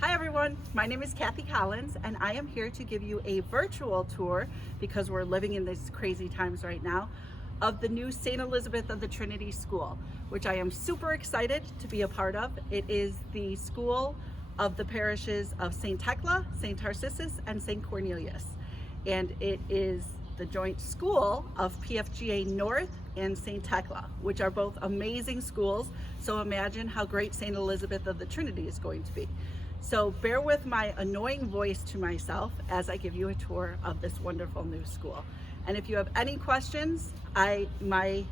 Hi everyone, my name is Kathy Collins and I am here to give you a virtual tour, because we're living in these crazy times right now, of the new St. Elizabeth of the Trinity School, which I am super excited to be a part of. It is the school of the parishes of St. Thecla, St. Tarcissus, and St. Cornelius. And it is the joint school of PFGA North and St. Thecla, which are both amazing schools. So imagine how great St. Elizabeth of the Trinity is going to be. So bear with my annoying voice to myself as I give you a tour of this wonderful new school. And if you have any questions, my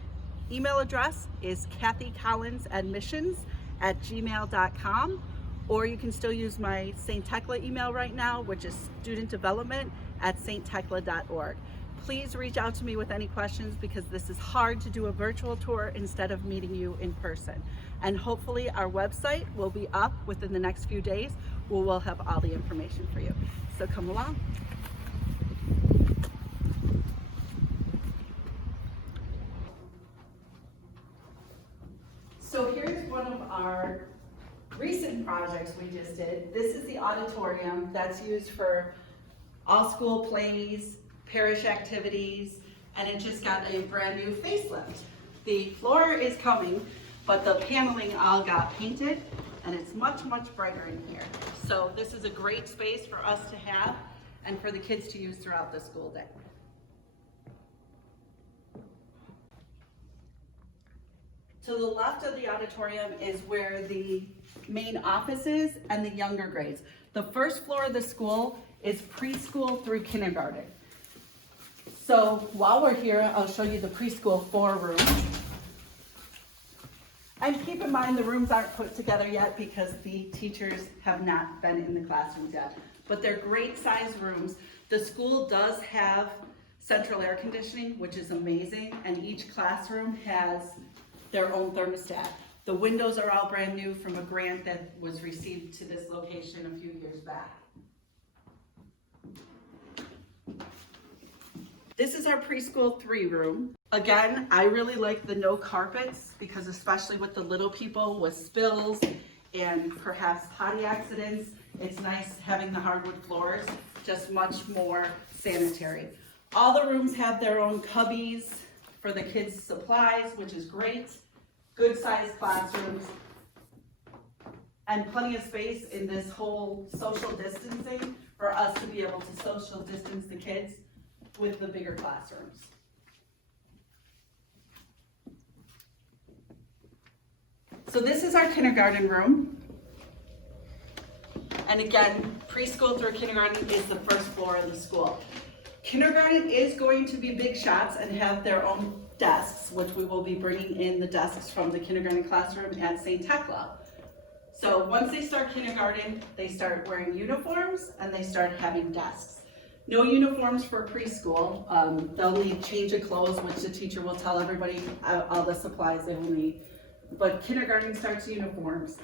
email address is kathycollinsadmissions@gmail.com, or you can still use my St. Thecla email right now, which is studentdevelopment@stthecla.org. Please reach out to me with any questions, because this is hard to do a virtual tour instead of meeting you in person. And hopefully our website will be up within the next few days, where we'll have all the information for you. So come along. So here's one of our recent projects we just did. This is the auditorium that's used for all school plays, parish activities, and it just got a brand new facelift. The floor is coming, but the paneling all got painted and it's much, much brighter in here. So this is a great space for us to have and for the kids to use throughout the school day. To the left of the auditorium is where the main office is and the younger grades. The first floor of the school is preschool through kindergarten. So while we're here, I'll show you the preschool 4 room. And keep in mind, the rooms aren't put together yet because the teachers have not been in the classrooms yet. But they're great size rooms. The school does have central air conditioning, which is amazing, and each classroom has their own thermostat. The windows are all brand new from a grant that was received to this location a few years back. This is our preschool 3 room. Again, I really like the no carpets, because especially with the little people with spills and perhaps potty accidents, it's nice having the hardwood floors, just much more sanitary. All the rooms have their own cubbies for the kids' supplies, which is great. Good sized classrooms, and plenty of space in this whole social distancing for us to be able to social distance the kids with the bigger classrooms. So this is our kindergarten room. And again, preschool through kindergarten is the first floor of the school. Kindergarten is going to be big shots and have their own desks, which we will be bringing in the desks from the kindergarten classroom at St. Thecla. So once they start kindergarten, they start wearing uniforms and they start having desks. No uniforms for preschool. They'll need change of clothes, which the teacher will tell everybody all the supplies they will need. But kindergarten starts uniforms.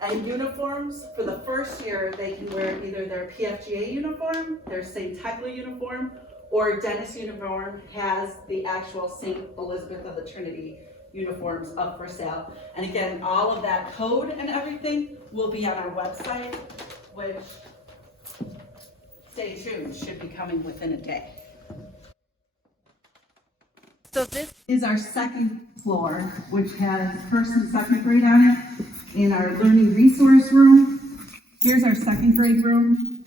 And uniforms, for the first year, they can wear either their PFGA uniform, their St. Thecla uniform, or Dennis uniform has the actual St. Elizabeth of the Trinity uniforms up for sale. And again, all of that code and everything will be on our website, which, stay tuned, should be coming within a day. So this is our second floor, which has first and second grade on it, in our learning resource room. Here's our second grade room.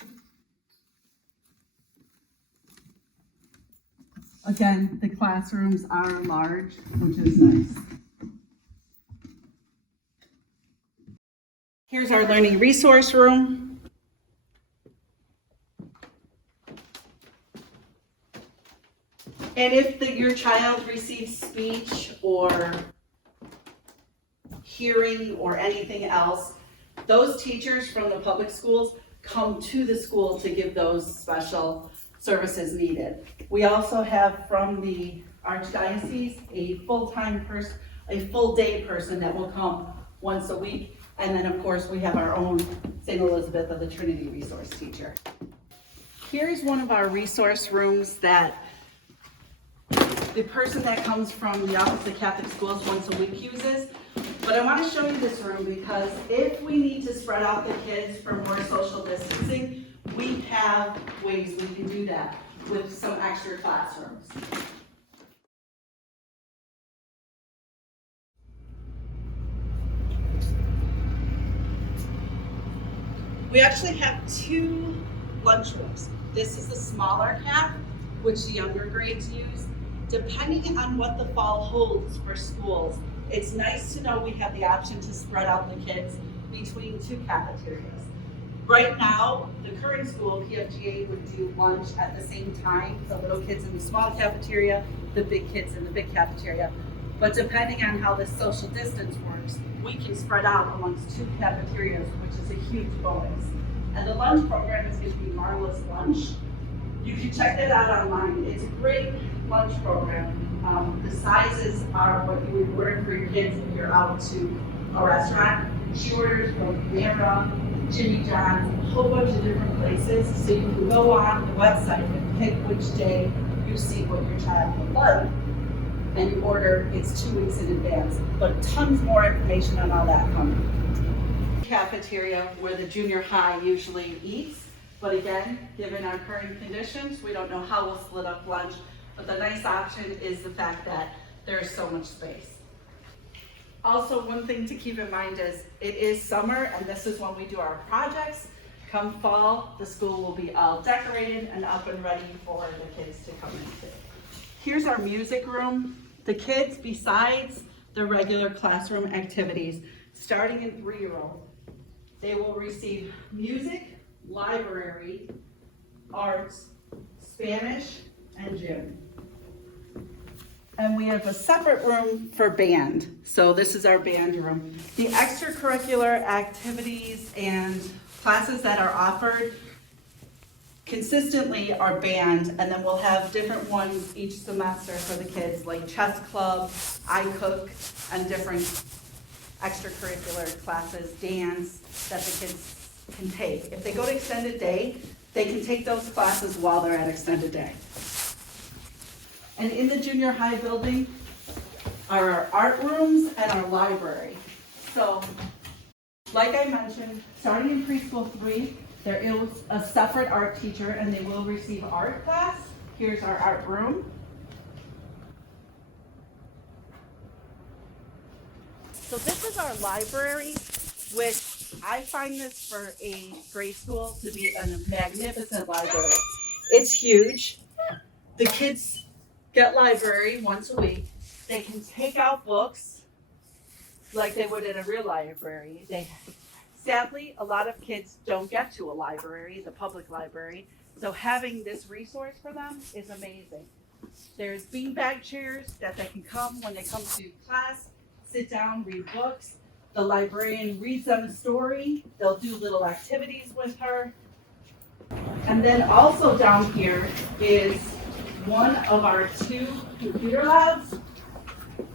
Again, the classrooms are large, which is nice. Here's our learning resource room. And if your child receives speech or hearing or anything else, those teachers from the public schools come to the school to give those special services needed. We also have from the Archdiocese a full-time person, a full-day person that will come once a week. And then of course we have our own St. Elizabeth of the Trinity resource teacher. Here's one of our resource rooms that the person that comes from the Office of Catholic Schools once a week uses. But I want to show you this room because if we need to spread out the kids for more social distancing, we have ways we can do that with some extra classrooms. We actually have 2 lunchrooms. This is the smaller cap, which the younger grades use. Depending on what the fall holds for schools, it's nice to know we have the option to spread out the kids between 2 cafeterias. Right now, the current school, PFGA, would do lunch at the same time, the little kids in the small cafeteria, the big kids in the big cafeteria. But depending on how the social distance works, we can spread out amongst 2 cafeterias, which is a huge bonus. And the lunch program is going to be Marvelous Lunch. You can check that out online. It's a great lunch program. The sizes are what you would order for your kids if you're out to a restaurant. She orders from Mara, Jimmy John's, a whole bunch of different places. So you can go on the website and pick which day you see what your child would like. And you order, it's 2 weeks in advance. But tons more information on all that coming. Cafeteria where the junior high usually eats. But again, given our current conditions, we don't know how we'll split up lunch. But the nice option is the fact that there is so much space. Also, one thing to keep in mind is it is summer and this is when we do our projects. Come fall, the school will be all decorated and up and ready for the kids to come into. Here's our music room. The kids, besides the regular classroom activities, starting in 3-year-old, they will receive music, library, arts, Spanish, and gym. And we have a separate room for band. So this is our band room. The extracurricular activities and classes that are offered consistently are band, and then we'll have different ones each semester for the kids, like chess club, I cook, and different extracurricular classes, dance, that the kids can take. If they go to extended day, they can take those classes while they're at extended day. And in the junior high building are our art rooms and our library. So, like I mentioned, starting in preschool 3, there is a separate art teacher and they will receive art class. Here's our art room. So this is our library, which I find this for a grade school to be a magnificent library. It's huge. The kids get library once a week. They can take out books like they would in a real library. Sadly, a lot of kids don't get to a library, the public library, so having this resource for them is amazing. There's beanbag chairs that they can come when they come to class, sit down, read books. The librarian reads them a story. They'll do little activities with her. And then also down here is one of our 2 computer labs.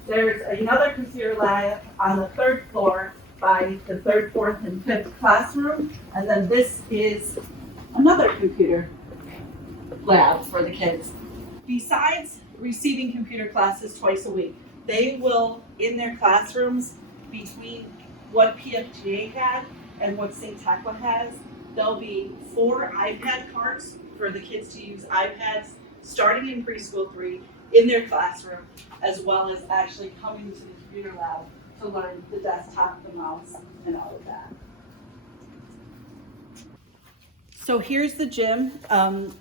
There's another computer lab on the 3rd floor by the 3rd, 4th, and 5th classroom. And then this is another computer lab for the kids. Besides receiving computer classes twice a week, they will, in their classrooms, between what PFGA had and what St. Tekla has, there'll be 4 iPad carts for the kids to use iPads starting in preschool 3 in their classroom, as well as actually coming to the computer lab to learn the desktop, the mouse, and all of that. So here's the gym.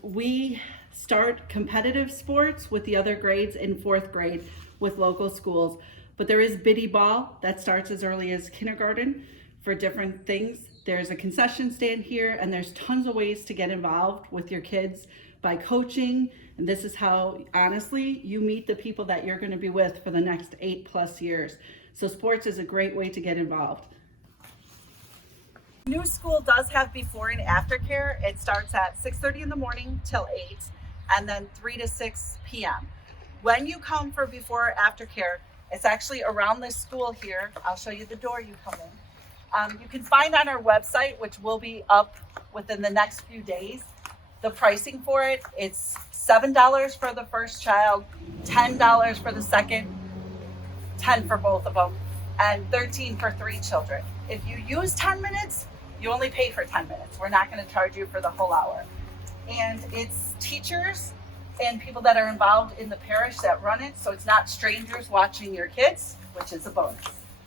We start competitive sports with the other grades in 4th grade with local schools, but there is biddy ball that starts as early as kindergarten for different things. There's a concession stand here, and there's tons of ways to get involved with your kids by coaching. And this is how, honestly, you meet the people that you're going to be with for the next 8+ years. So sports is a great way to get involved. New school does have before and after care. It starts at 6:30 in the morning till 8, and then 3 to 6 p.m. When you come for before or after care, it's actually around this school here. I'll show you the door you come in. You can find on our website, which will be up within the next few days, the pricing for it. It's $7 for the first child, $10 for the second, $10 for both of them. and 13 for 3 children. If you use 10 minutes, you only pay for 10 minutes. We're not going to charge you for the whole hour. And it's teachers and people that are involved in the parish that run it, so it's not strangers watching your kids, which is a bonus.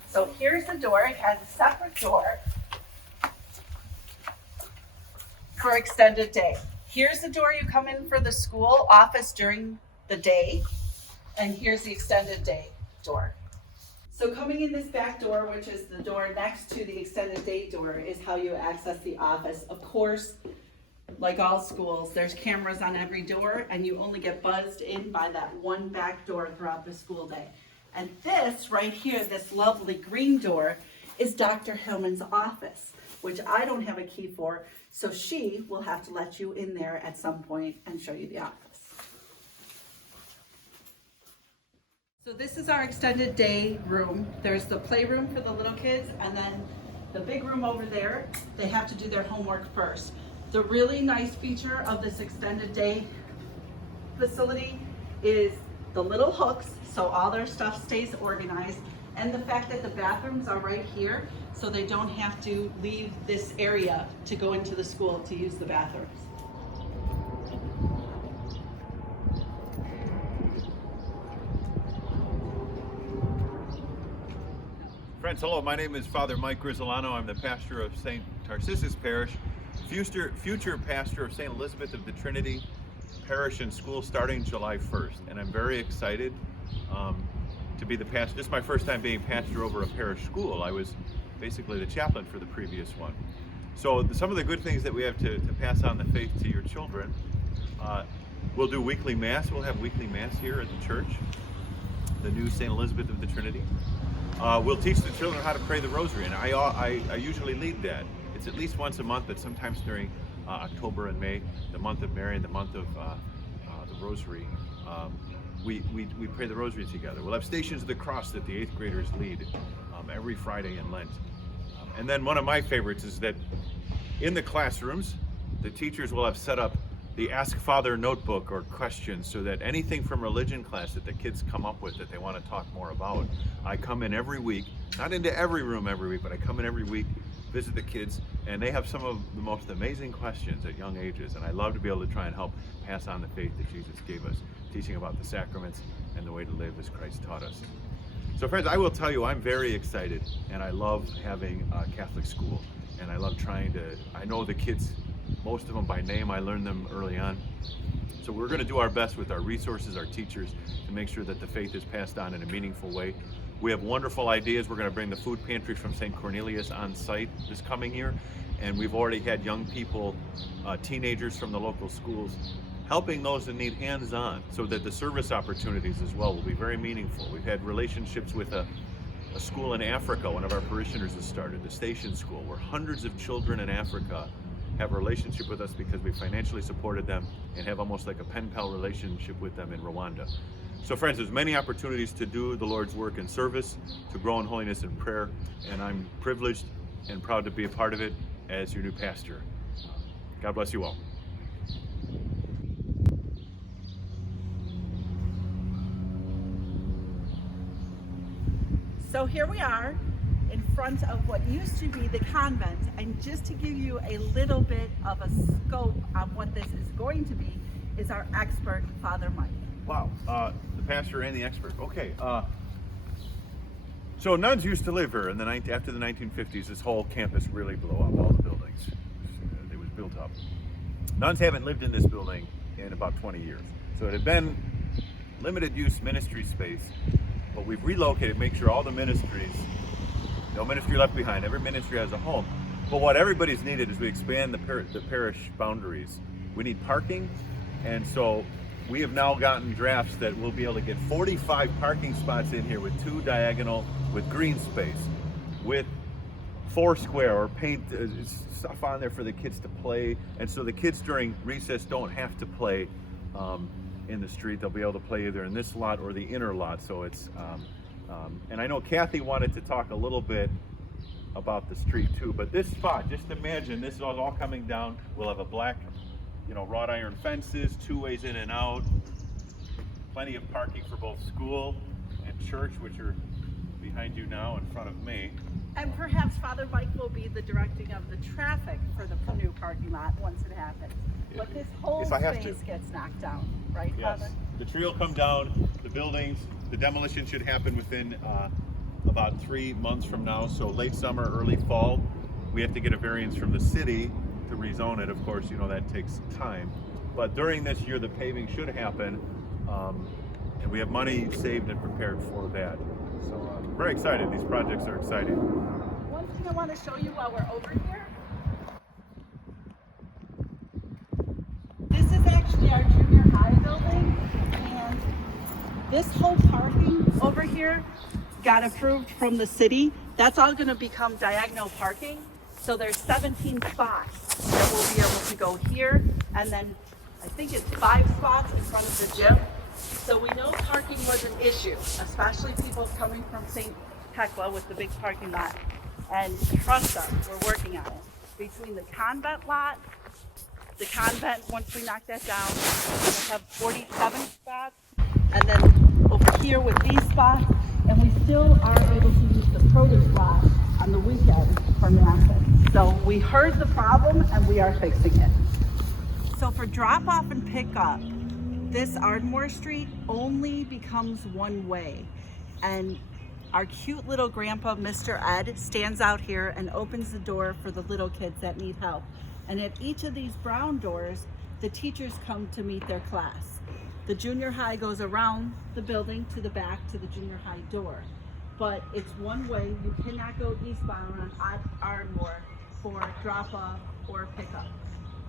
So here's the door. It has a separate door for extended day. Here's the door you come in for the school office during the day, and here's the extended day door. So coming in this back door, which is the door next to the extended day door, is how you access the office. Of course, like all schools, there's cameras on every door, and you only get buzzed in by that one back door throughout the school day. And this right here, this lovely green door, is Dr. Hillman's office, which I don't have a key for, so she will have to let you in there at some point and show you the office. So this is our extended day room. There's the playroom for the little kids, and then the big room over there, they have to do their homework first. The really nice feature of this extended day facility is the little hooks, so all their stuff stays organized, and the fact that the bathrooms are right here, so they don't have to leave this area to go into the school to use the bathrooms. Friends, hello, my name is Father Mike Grisolano. I'm the pastor of St. Tarcissus Parish, future pastor of St. Elizabeth of the Trinity Parish and School starting July 1st. And I'm very excited to be the pastor. This is my first time being pastor over a parish school. I was basically the chaplain for the previous one. So some of the good things that we have to pass on the faith to your children. We'll do weekly Mass. We'll have weekly Mass here at the church, the new St. Elizabeth of the Trinity. We'll teach the children how to pray the rosary, and I usually lead that. It's at least once a month, but sometimes during October and May, the month of Mary and the month of the Rosary, we pray the Rosary together. We'll have Stations of the Cross that the 8th graders lead every Friday in Lent. And then one of my favorites is that in the classrooms, the teachers will have set up the Ask Father notebook or questions, so that anything from religion class that the kids come up with that they want to talk more about, I come in every week, not into every room every week, but I come in every week, visit the kids, and they have some of the most amazing questions at young ages, and I love to be able to try and help pass on the faith that Jesus gave us, teaching about the sacraments and the way to live as Christ taught us. So friends, I will tell you, I'm very excited, and I love having a Catholic school, and I love I know the kids, most of them by name. I learned them early on. So we're going to do our best with our resources, our teachers, to make sure that the faith is passed on in a meaningful way. We have wonderful ideas. We're going to bring the food pantry from St. Cornelius on site this coming year, and we've already had young people, teenagers from the local schools, helping those that need hands-on, so that the service opportunities as well will be very meaningful. We've had relationships with a school in Africa. One of our parishioners has started, the Station School, where hundreds of children in Africa have a relationship with us because we financially supported them and have almost like a pen pal relationship with them in Rwanda. So friends, there's many opportunities to do the Lord's work in service, to grow in holiness and prayer, and I'm privileged and proud to be a part of it as your new pastor. God bless you all. So here we are in front of what used to be the convent, and just to give you a little bit of a scope on what this is going to be is our expert, Father Mike. Wow, the pastor and the expert. Okay, so nuns used to live here after the 1950s. This whole campus really blew up, all the buildings. It was built up. Nuns haven't lived in this building in about 20 years. So it had been limited use ministry space, but we've relocated, make sure all the ministries, no ministry left behind, every ministry has a home. But what everybody's needed is we expand the parish boundaries. We need parking, and so we have now gotten drafts that we'll be able to get 45 parking spots in here with 2 diagonal, with green space, with 4 square or paint stuff on there for the kids to play. And so the kids during recess don't have to play in the street. They'll be able to play either in this lot or the inner lot. So it's, and I know Kathy wanted to talk a little bit about the street too, but this spot, just imagine this is all coming down. We'll have a black, wrought iron fences, 2 ways in and out, plenty of parking for both school and church, which are behind you now in front of me. And perhaps Father Mike will be the directing of the traffic for the new parking lot once it happens. But this whole If I have space to. gets knocked down, right, Yes, Father? the tree will come down, the buildings, the demolition should happen within about 3 months from now, so late summer, early fall. We have to get a variance from the city to rezone it, of course, you know that takes time. But during this year, the paving should happen, and we have money saved and prepared for that. So I'm very excited, these projects are exciting. One thing I want to show you while we're over here. This is actually our junior high building, and this whole parking over here got approved from the city. That's all going to become diagonal parking. So there's 17 spots that we'll be able to go here, and then I think it's 5 spots in front of the gym. So we know parking was an issue, especially people coming from St. Hecla with the big parking lot. And trust us, we're working on it. Between the convent lot, the convent, once we knock that down, we'll have 47 spots. And then over here with these spots, and we still are able to use the produce lot on the weekend for masses. So we heard the problem and we are fixing it. So for drop off and pick up, this Ardmore Street only becomes one way. And our cute little grandpa, Mr. Ed, stands out here and opens the door for the little kids that need help. And at each of these brown doors, the teachers come to meet their class. The junior high goes around the building to the back to the junior high door. But it's one way. You cannot go eastbound on Ardmore for drop off or pickup.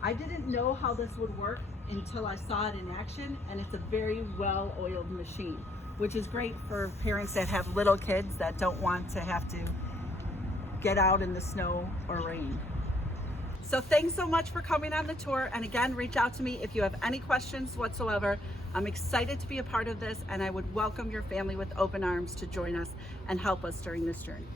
I didn't know how this would work until I saw it in action, and it's a very well-oiled machine, which is great for parents that have little kids that don't want to have to get out in the snow or rain. So thanks so much for coming on the tour, and again, reach out to me if you have any questions whatsoever. I'm excited to be a part of this, and I would welcome your family with open arms to join us and help us during this journey.